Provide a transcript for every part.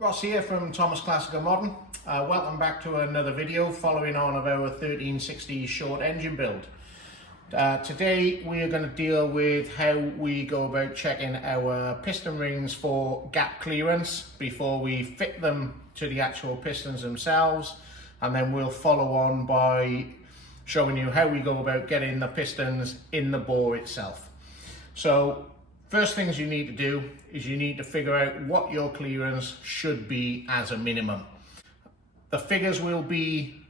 Ross here from Thomas Classical Modern. Welcome back to another video following on of our 1360 short engine build. Today we are going to deal with how we go about checking our piston rings for gap clearance before we fit them to the actual pistons themselves, and then we'll follow on by showing you how we go about getting the pistons in the bore itself. So first things you need to do is you need to figure out what your clearance should be as a minimum. The figures will be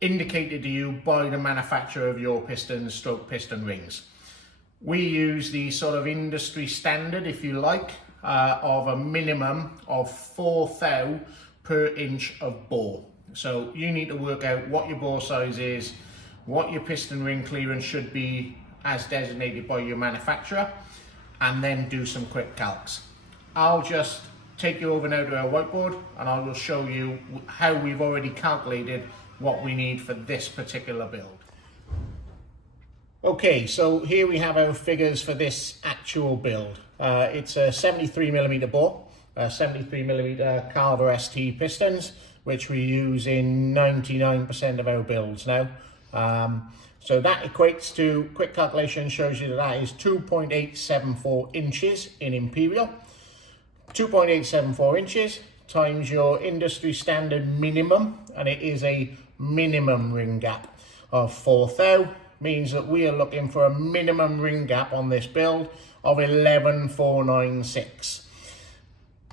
indicated to you by the manufacturer of your pistons stroke piston rings. We use the sort of industry standard, if you like, of a minimum of 4 thou per inch of bore. So you need to work out what your bore size is, what your piston ring clearance should be as designated by your manufacturer, and then do some quick calcs. I'll just take you over now to our whiteboard and I will show you how we've already calculated what we need for this particular build. Okay, so here we have our figures for this actual build. It's a 73mm bore, 73mm Carver ST pistons, which we use in 99% of our builds now. So that equates to, quick calculation shows you that is 2.874 inches in imperial. 2.874 inches times your industry standard minimum, and it is a minimum ring gap of 4 thou, means that we are looking for a minimum ring gap on this build of 11,496.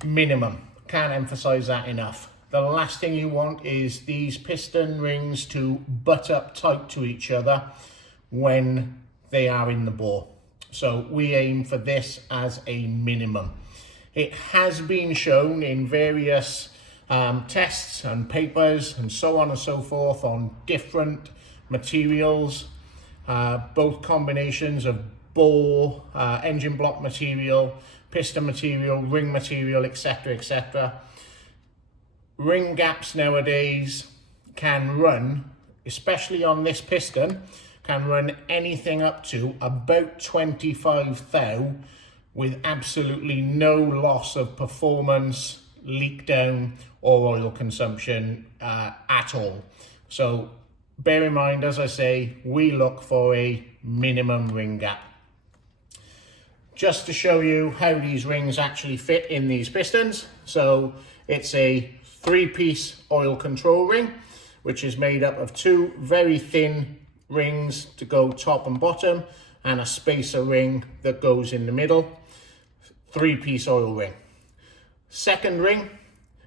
Minimum, can't emphasize that enough. The last thing you want is these piston rings to butt up tight to each other when they are in the bore. So we aim for this as a minimum. It has been shown in various tests and papers and so on and so forth on different materials, both combinations of bore, engine block material, piston material, ring material, etc., etc. Ring gaps nowadays can run, especially on this piston, can run anything up to about 25 thou with absolutely no loss of performance, leak down or oil consumption at all. So bear in mind, as I say, we look for a minimum ring gap. Just to show you how these rings actually fit in these pistons, so it's a 3-piece oil control ring, which is made up of 2 very thin rings to go top and bottom, and a spacer ring that goes in the middle. 3-piece oil ring. Second ring,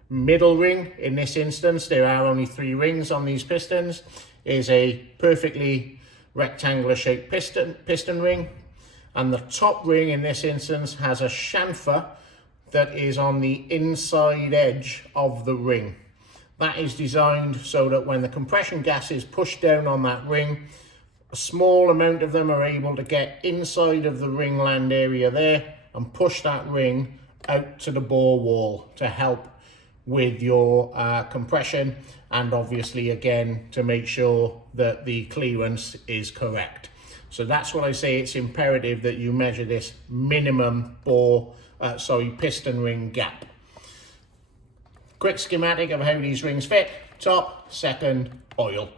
middle ring, in this instance, there are only 3 rings on these pistons, is a perfectly rectangular shaped piston ring, and the top ring in this instance has a chamfer that is on the inside edge of the ring. That is designed so that when the compression gases push down on that ring, a small amount of them are able to get inside of the ring land area there and push that ring out to the bore wall to help with your compression, and obviously again to make sure that the clearance is correct. So that's what I say, it's imperative that you measure this minimum piston ring gap. Quick schematic of how these rings fit: top, second, oil.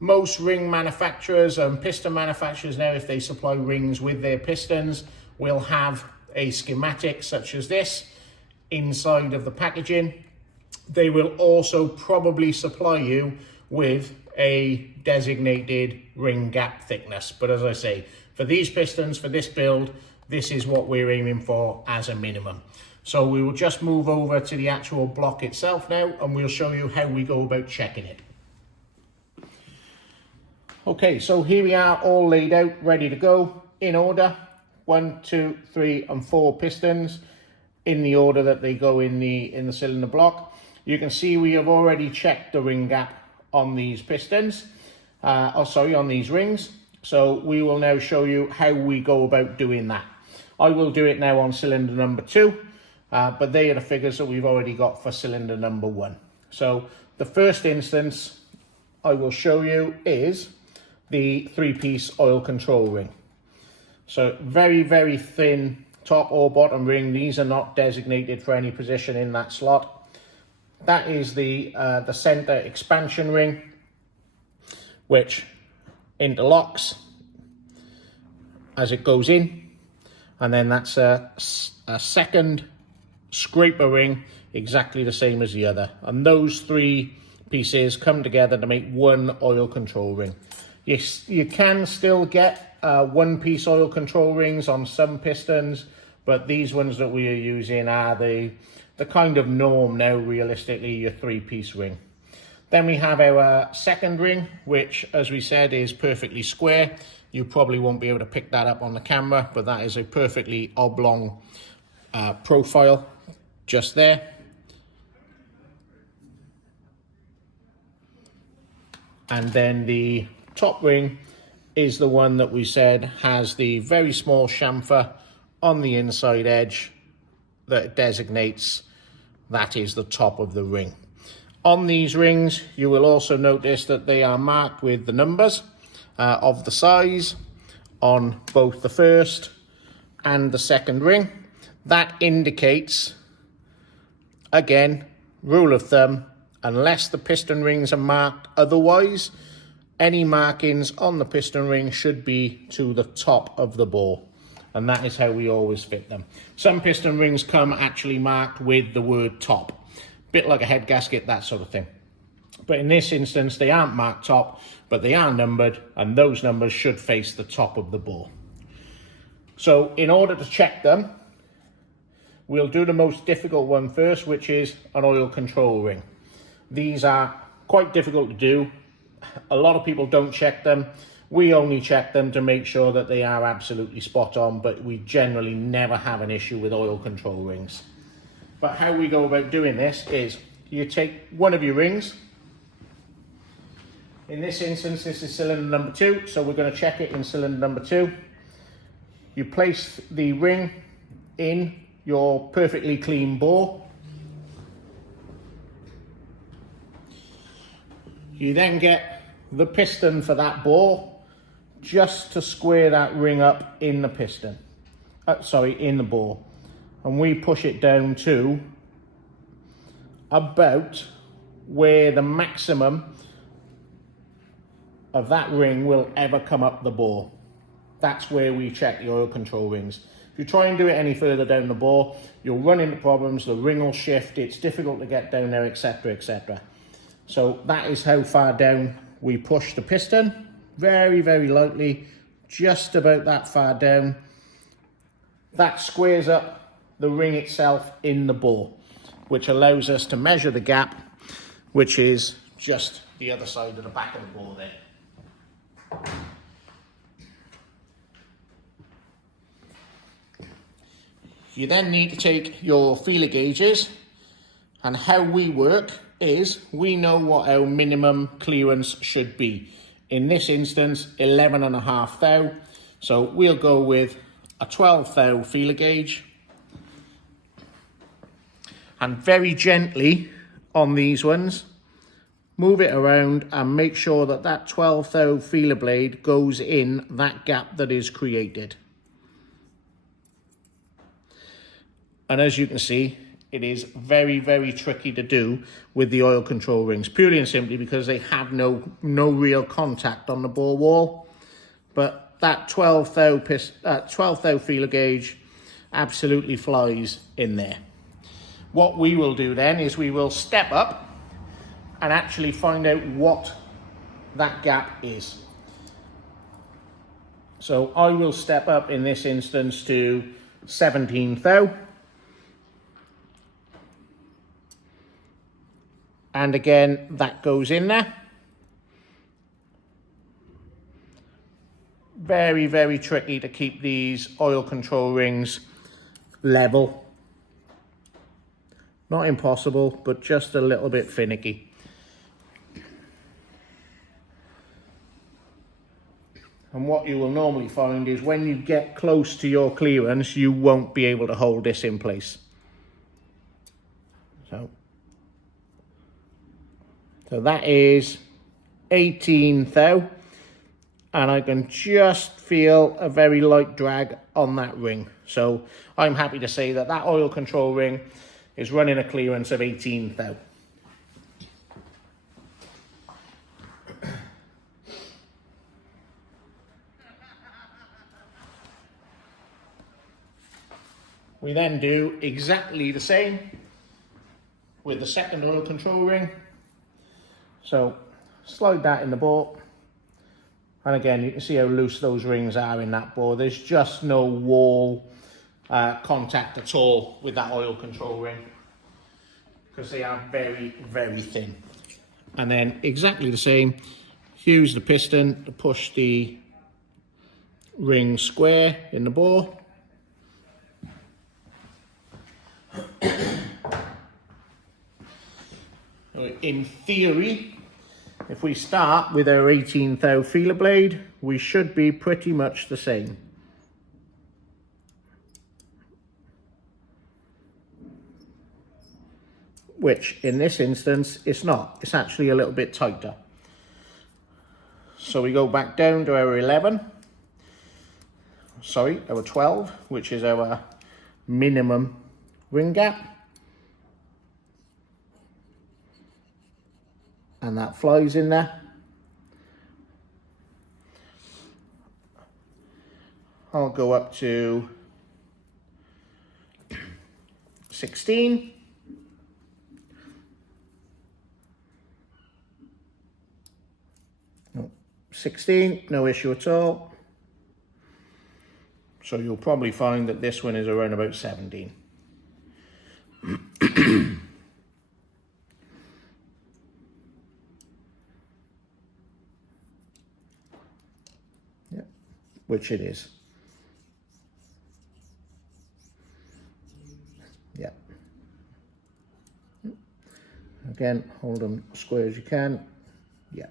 Most ring manufacturers and piston manufacturers now, if they supply rings with their pistons, will have a schematic such as this inside of the packaging. They will also probably supply you with a designated ring gap thickness, but as I say, for these pistons, for this build, this is what we're aiming for as a minimum. So we will just move over to the actual block itself now, and we'll show you how we go about checking it. Okay, so here we are, all laid out, ready to go in order. 1, 2, 3, and 4 pistons in the order that they go in the cylinder block. You can see we have already checked the ring gap on these pistons, on these rings. So we will now show you how we go about doing that. I will do it now on cylinder number 2, but they are the figures that we've already got for cylinder number 1. So the first instance I will show you is the 3-piece oil control ring. So very, very thin top or bottom ring. These are not designated for any position in that slot. That is the center expansion ring, which interlocks as it goes in, and then that's a second scraper ring, exactly the same as the other, and those three pieces come together to make one oil control ring. You can still get one-piece oil control rings on some pistons, but these ones that we are using are the kind of norm now, realistically, your three-piece ring. Then we have our second ring, which, as we said, is perfectly square. You probably won't be able to pick that up on the camera, but that is a perfectly oblong profile just there. And then the top ring is the one that we said has the very small chamfer on the inside edge that designates that is the top of the ring. On these rings, you will also notice that they are marked with the numbers of the size on both the first and the second ring. That indicates, again, rule of thumb, unless the piston rings are marked otherwise, any markings on the piston ring should be to the top of the bore. And that is how we always fit them. Some piston rings come actually marked with the word top. Bit like a head gasket, that sort of thing. But in this instance, they aren't marked top, but they are numbered, and those numbers should face the top of the bore. So in order to check them, we'll do the most difficult one first, which is an oil control ring. These are quite difficult to do. A lot of people don't check them. We only check them to make sure that they are absolutely spot on, but we generally never have an issue with oil control rings. But how we go about doing this is you take one of your rings. In this instance, this is cylinder number 2, so we're going to check it in cylinder number 2. You place the ring in your perfectly clean bore. You then get the piston for that bore just to square that ring up in the piston. In the bore. And we push it down to about where the maximum of that ring will ever come up the bore. That's where we check the oil control rings. If you try and do it any further down the bore, you'll run into problems, the ring will shift, it's difficult to get down there, etc, etc. So that is how far down we push the piston. Very, very lightly, just about that far down. That squares up the ring itself in the bore, which allows us to measure the gap, which is just the other side of the back of the bore there. You then need to take your feeler gauges, and how we work is we know what our minimum clearance should be. In this instance, 11.5 thou. So we'll go with a 12 thou feeler gauge. And very gently on these ones, move it around and make sure that that 12 thou feeler blade goes in that gap that is created. And as you can see, it is very, very tricky to do with the oil control rings, purely and simply because they have no real contact on the bore wall. But that 12 thou feeler gauge absolutely flies in there. What we will do then is we will step up and actually find out what that gap is. So I will step up in this instance to 17 thou. And again, that goes in there. Very, very tricky to keep these oil control rings level. Not impossible, but just a little bit finicky. And what you will normally find is when you get close to your clearance, you won't be able to hold this in place. So that is 18 thou. and I can just feel a very light drag on that ring. So I'm happy to say that that oil control ring is running a clearance of 18 thou. We then do exactly the same with the second oil control ring. So slide that in the bore, and again you can see how loose those rings are in that bore. There's just no wall contact at all with that oil control ring because they are very, very thin. And then exactly the same, use the piston to push the ring square in the bore. In theory, if we start with our 18 thou feeler blade, we should be pretty much the same. Which in this instance, it's not. It's actually a little bit tighter. So we go back down to our 11. Sorry, our 12, which is our minimum ring gap. And that flies in there. I'll go up to 16. No, 16, no issue at all. So you'll probably find that this one is around about 17. Yeah, which it is. Yeah. Again, hold them square as you can. Yeah.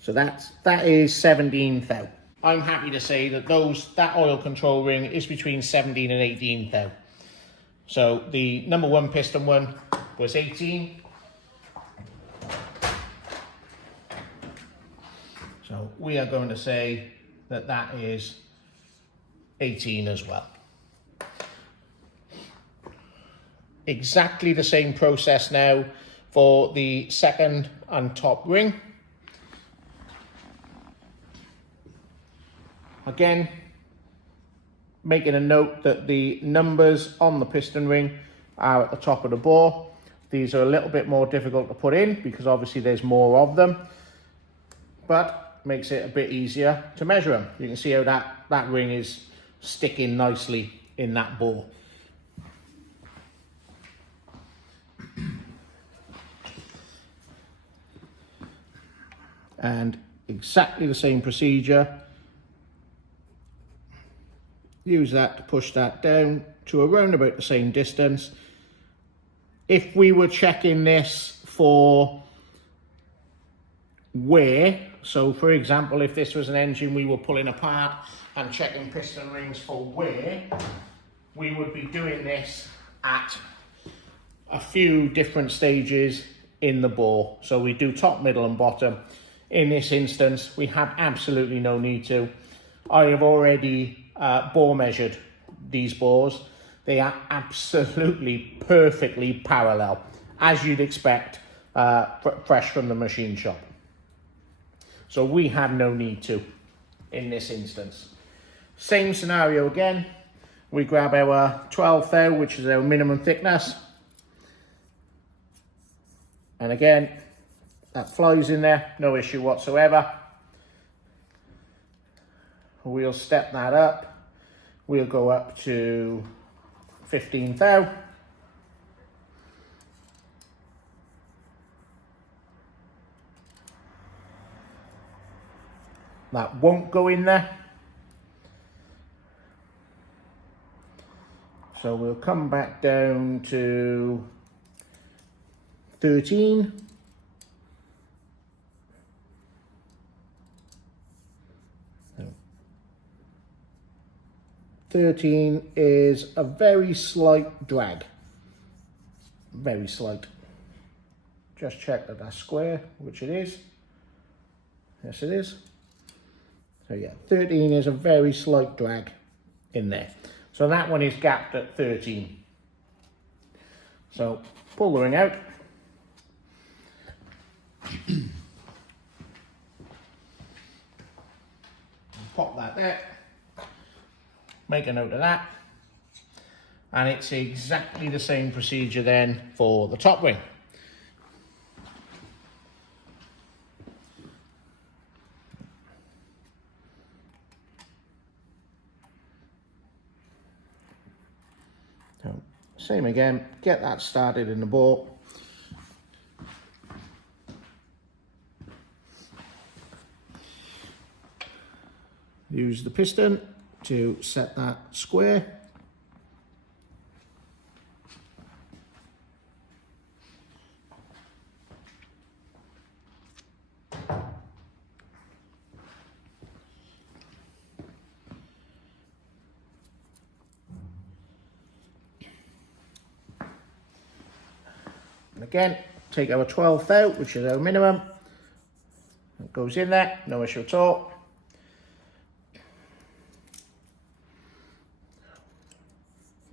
So that is 17 thou. I'm happy to say that that oil control ring is between 17 and 18 thou. So the number one piston one was 18. So we are going to say that that is 18 as well. Exactly the same process now for the second and top ring. Again, making a note that the numbers on the piston ring are at the top of the bore. These are a little bit more difficult to put in because obviously there's more of them, but makes it a bit easier to measure them. You can see how that ring is sticking nicely in that bore. And exactly the same procedure. Use that to push that down to around about the same distance. If we were checking this for wear, so for example, if this was an engine we were pulling apart and checking piston rings for wear, we would be doing this at a few different stages in the bore. So we do top, middle and bottom. In this instance, we have absolutely no need to. I have already bore measured these bores. They are absolutely perfectly parallel, as you'd expect, fresh from the machine shop. So we have no need to in this instance. Same scenario again. We grab our 12 thou, which is our minimum thickness. And again, that flies in there, no issue whatsoever. We'll step that up. We'll go up to 15 thou. That won't go in there. So we'll come back down to 13. So 13 is a very slight drag. Very slight. Just check that that's square, which it is. Yes, it is. So yeah, 13 is a very slight drag in there. So that one is gapped at 13. So pull the ring out. Pop that there. Make a note of that. And it's exactly the same procedure then for the top ring. So, same again, get that started in the bore. Use the piston to set that square. And again, take our 12th out, which is our minimum. It goes in there, no issue at all.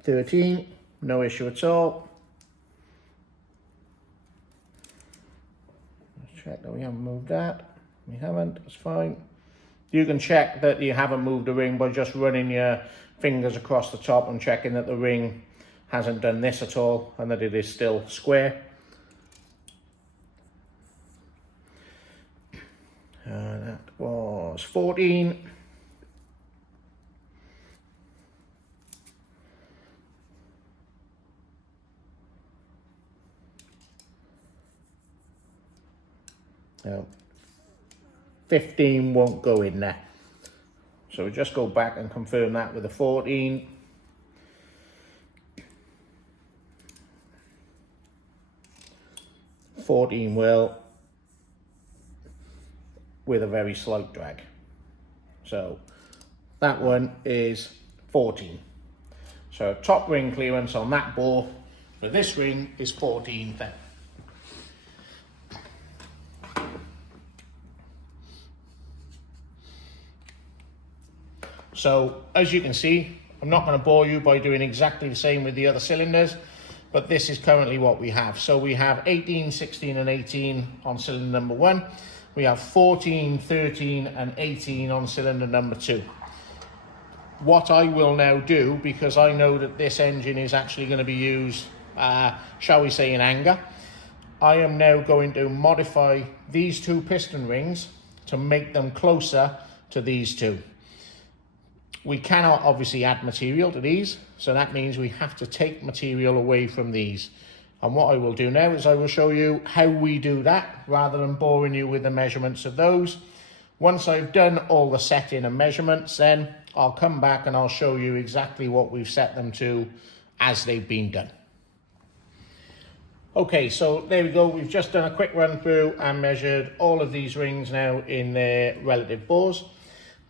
$13, no issue at all. Let's check that we haven't moved that. We haven't, that's fine. You can check that you haven't moved the ring by just running your fingers across the top and checking that the ring hasn't done this at all and that it is still square. That was 14. No, 15 won't go in there. So we just go back and confirm that with a 14. Will, with a very slight drag. So that one is 14. So top ring clearance on that bore for this ring is 14 then. So as you can see, I'm not going to bore you by doing exactly the same with the other cylinders, but this is currently what we have. So we have 18, 16 and 18 on cylinder number 1. We have 14, 13 and 18 on cylinder number 2. What I will now do, because I know that this engine is actually going to be used, shall we say, in anger, I am now going to modify these two piston rings to make them closer to these two. We cannot obviously add material to these, so that means we have to take material away from these. And what I will do now is I will show you how we do that, rather than boring you with the measurements of those. Once I've done all the setting and measurements, then I'll come back and I'll show you exactly what we've set them to as they've been done. Okay, so there we go. We've just done a quick run through and measured all of these rings now in their relative bores.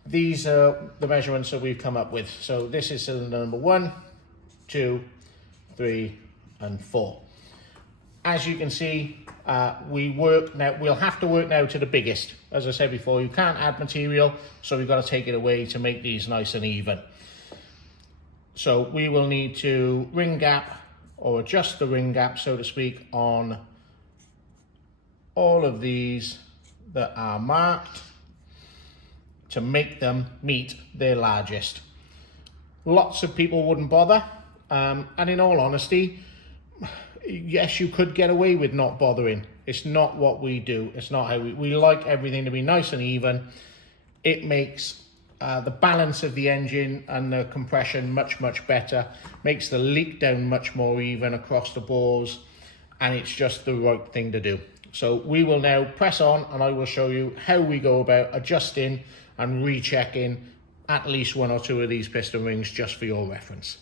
These are the measurements that we've come up with. So this is cylinder number 1, 2, 3, and 4. As you can see, we'll have to work now to the biggest. As I said before, you can't add material, so we've got to take it away to make these nice and even. So we will need to ring gap, or adjust the ring gap, so to speak, on all of these that are marked, to make them meet their largest. Lots of people wouldn't bother, and in all honesty, yes, you could get away with not bothering. It's not what we do. It's not how we like everything to be nice and even. It makes the balance of the engine and the compression much, much better, makes the leak down much more even across the bores, and it's just the right thing to do. So we will now press on and I will show you how we go about adjusting and rechecking at least one or two of these piston rings, just for your reference.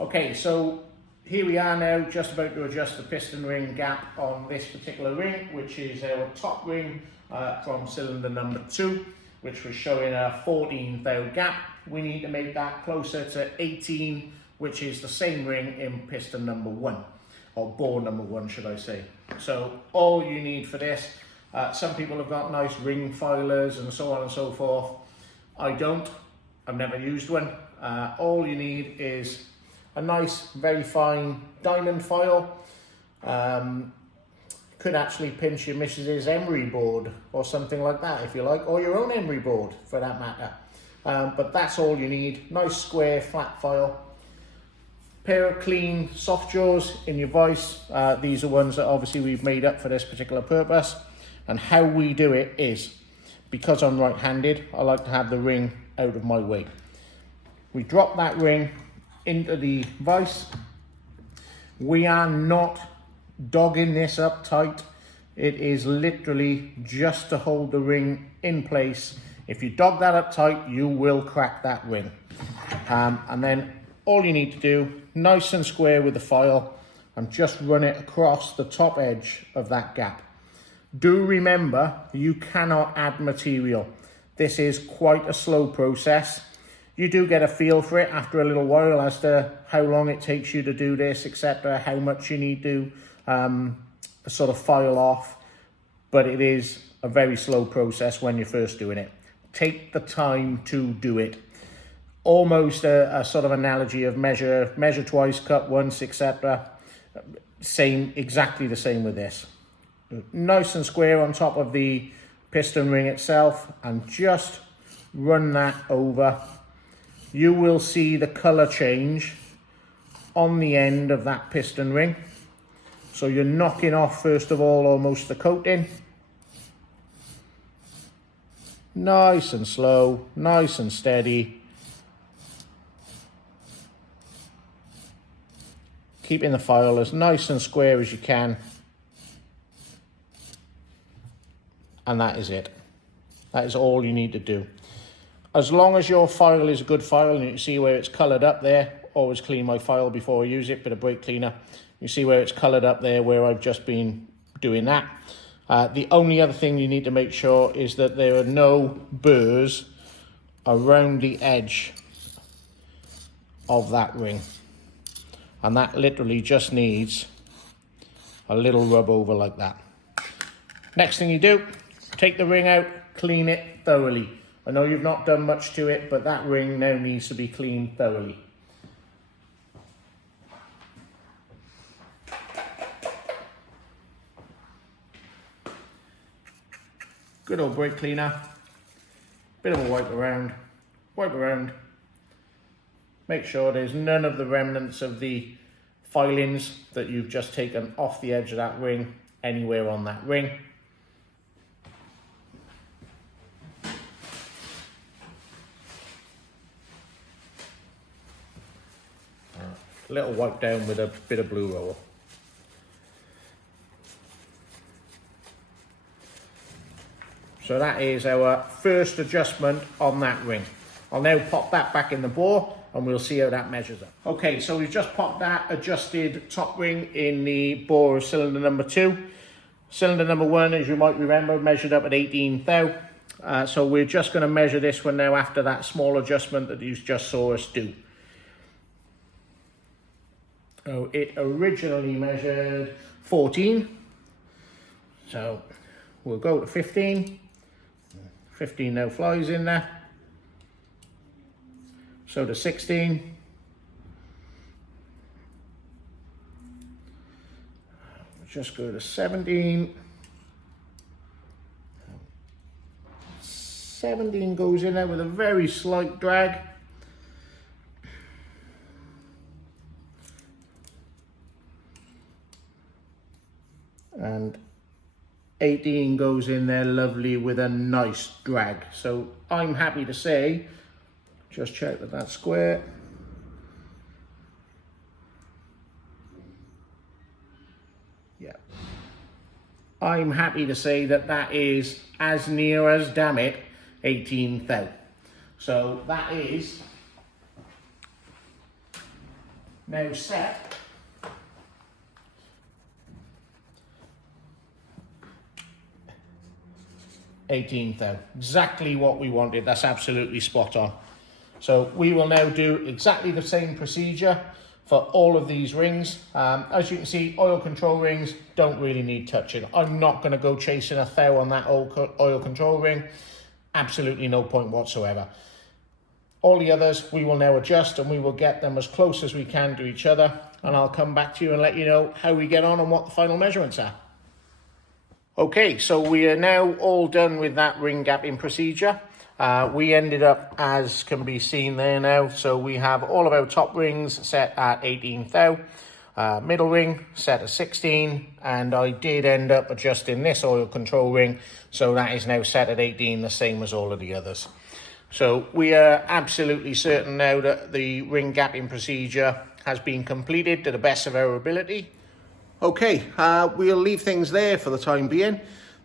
Okay, so here we are now, just about to adjust the piston ring gap on this particular ring, which is our top ring from cylinder number 2, which was showing a 14 thou gap. We need to make that closer to 18, which is the same ring in piston number 1, or bore number 1 should I say. So all you need for this Some people have got nice ring filers and so on and so forth. I don't. I've never used one. All you need is a nice, very fine diamond file. Could actually pinch your missus's emery board or something like that if you like, or your own emery board for that matter. But that's all you need. Nice square flat file. Pair of clean soft jaws in your vise. These are ones that obviously we've made up for this particular purpose. And how we do it is, because I'm right-handed, I like to have the ring out of my way. We drop that ring into the vise. We are not dogging this up tight. It is literally just to hold the ring in place. If you dog that up tight, you will crack that ring. And then all you need to do, nice and square with the file, and just run it across the top edge of that gap. Do remember, you cannot add material. This is quite a slow process. You do get a feel for it after a little while as to how long it takes you to do this, etc., how much you need to sort of file off, but it is a very slow process when you're first doing it. Take the time to do it. Almost a sort of analogy of measure twice, cut once, etc. Exactly the same with this. Nice and square on top of the piston ring itself, and just run that over. You will see the color change on the end of that piston ring. So you're knocking off, first of all, almost the coating. Nice and slow, nice and steady. Keeping the file as nice and square as you can. And that is it. That is all you need to do. As long as your file is a good file, and you can see where it's coloured up there, always clean my file before I use it, bit of brake cleaner. You see where it's coloured up there where I've just been doing that. The only other thing you need to make sure is that there are no burrs around the edge of that ring. And that literally just needs a little rub over like that. Next thing you do, take the ring out, clean it thoroughly. I know you've not done much to it, but that ring now needs to be cleaned thoroughly. Good old brake cleaner, bit of a wipe around, make sure there's none of the remnants of the filings that you've just taken off the edge of that ring anywhere on that ring. A little wipe down with a bit of blue roll. So that is our first adjustment on that ring. I'll now pop that back in the bore and we'll see how that measures up. Okay, so we've just popped that adjusted top ring in the bore of cylinder number 2. Cylinder number 1, as you might remember, measured up at 18 thou. So we're just going to measure this one now after that small adjustment that you just saw us do. So it originally measured 14. So we'll go to 15. 15 now flies in there. So to 16. Just go to 17. 17 goes in there with a very slight drag. And 18 goes in there lovely with a nice drag. So I'm happy to say, just check that that's square. Yeah. I'm happy to say that that is as near as, damn it, 18 thou. So that is now set. Exactly what we wanted. That's absolutely spot on. So we will now do exactly the same procedure for all of these rings. As you can see, oil control rings don't really need touching. I'm not going to go chasing a thou on that oil control ring. Absolutely no point whatsoever. All the others we will now adjust, and we will get them as close as we can to each other, and I'll come back to you and let you know how we get on and what the final measurements are. Okay, so we are now all done with that ring gapping procedure. We ended up, as can be seen there now, so we have all of our top rings set at 18 thou, middle ring set at 16, and I did end up adjusting this oil control ring, so that is now set at 18, the same as all of the others. So we are absolutely certain now that the ring gapping procedure has been completed to the best of our ability. Okay, we'll leave things there for the time being.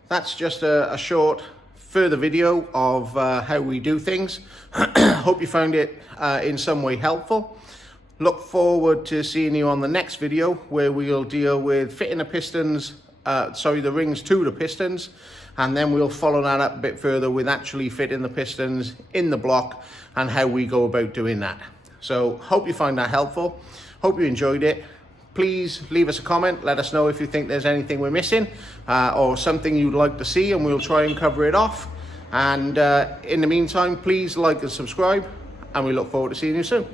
That's just a short further video of how we do things. Hope you found it in some way helpful. Look forward to seeing you on the next video, where we'll deal with fitting the pistons, the rings to the pistons, and then we'll follow that up a bit further with actually fitting the pistons in the block and how we go about doing that. So hope you find that helpful. Hope you enjoyed it. Please leave us a comment. Let us know if you think there's anything we're missing or something you'd like to see, and we'll try and cover it off. And in the meantime, please like and subscribe, and we look forward to seeing you soon.